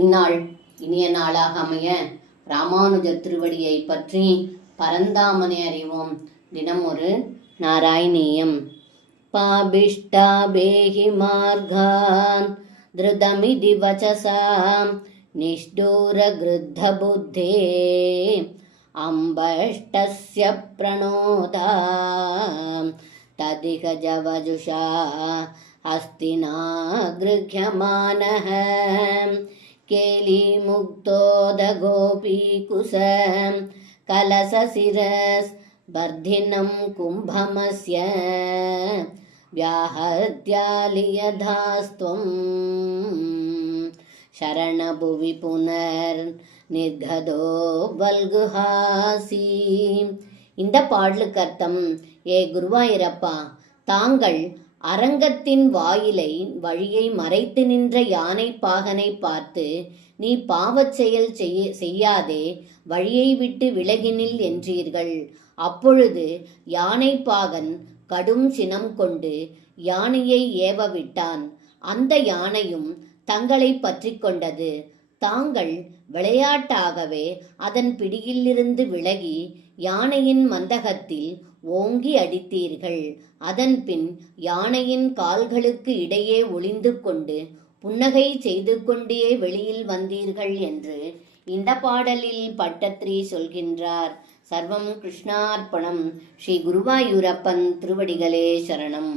இந்நாள் இனிய நாளாக அமைய ராமானுஜர் திருவடியை பற்றி பரந்தாமனை அறிவோம். தினம் ஒரு நாராயணீயம். பாபிஷ்டாபேஹி மார்கான் திருதமிதி வசசாம் நிஷ்டூர கிருத்த புத்தே அம்பஷ்டஸ்ய பிரணோதா ததிக ஜவஜுஷா ஹஸ்தினா கிருஹ்யமானஹ கேலி முக்தோத கோபீகுச கலசசிரஸ் பர்தினம் கும்பமஸ்ய வியாஹத்யாலியதாஸ்த்வம் சரணபுவி புனர் நிர்கதோ வல்குஹாசி. இந்த பாடலுக்கு அர்த்தம்: ஏ குருவாயிரப்பா, தாங்கள் அரங்கத்தின் வழியை மறைத்து நின்ற யானை பாகனை பார்த்து, நீ பாவச் செயல் செய்யாதே, வழியை விட்டு விலகினில் என்றீர்கள். அப்பொழுது யானை பாகன் கடும் சினம் கொண்டு யானையை ஏவ விட்டான். அந்த யானையும் தங்களை பற்றி கொண்டது. தாங்கள் விளையாட்டாகவே அதன் பிடியிலிருந்து விலகி யானையின் மந்தகத்தில் ஓங்கி அடித்தீர்கள். அதன்பின் யானையின் கால்களுக்கு இடையே ஒளிந்து கொண்டு புன்னகை செய்து கொண்டே வெளியில் வந்தீர்கள் என்று இந்த பாடலில் பட்டத்ரி சொல்கின்றார். சர்வம் கிருஷ்ணார்ப்பணம். ஸ்ரீ குருவாயூரப்பன் திருவடிகளே சரணம்.